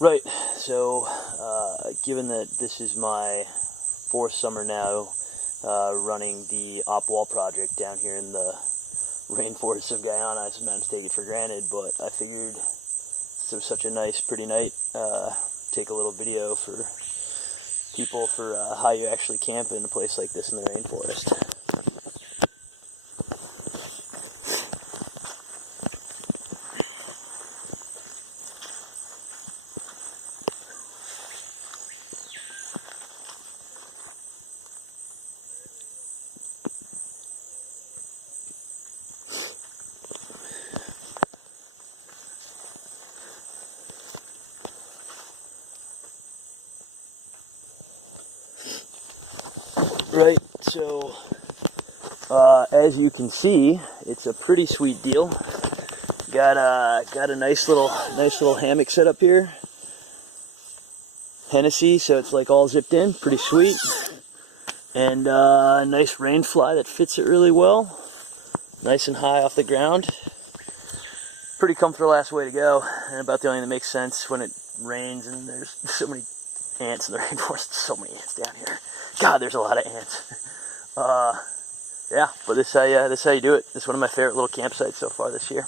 Right, so given that this is my fourth summer now running the op wall project down here in the rainforest of Guyana, I sometimes take it for granted, but I figured this was such a nice, pretty night, take a little video for people for how you actually camp in a place like this in the rainforest. Right, so as you can see, it's a pretty sweet deal. Got a nice little hammock set up here. Hennessy, so it's like all zipped in, pretty sweet. And a nice rain fly that fits it really well. Nice and high off the ground. Pretty comfortable last way to go, and about the only thing that makes sense when it rains and there's so many ants in the rainforest. So many ants down here. God, there's a lot of ants. Yeah, but this is how you do it. This is one of my favorite little campsites so far this year.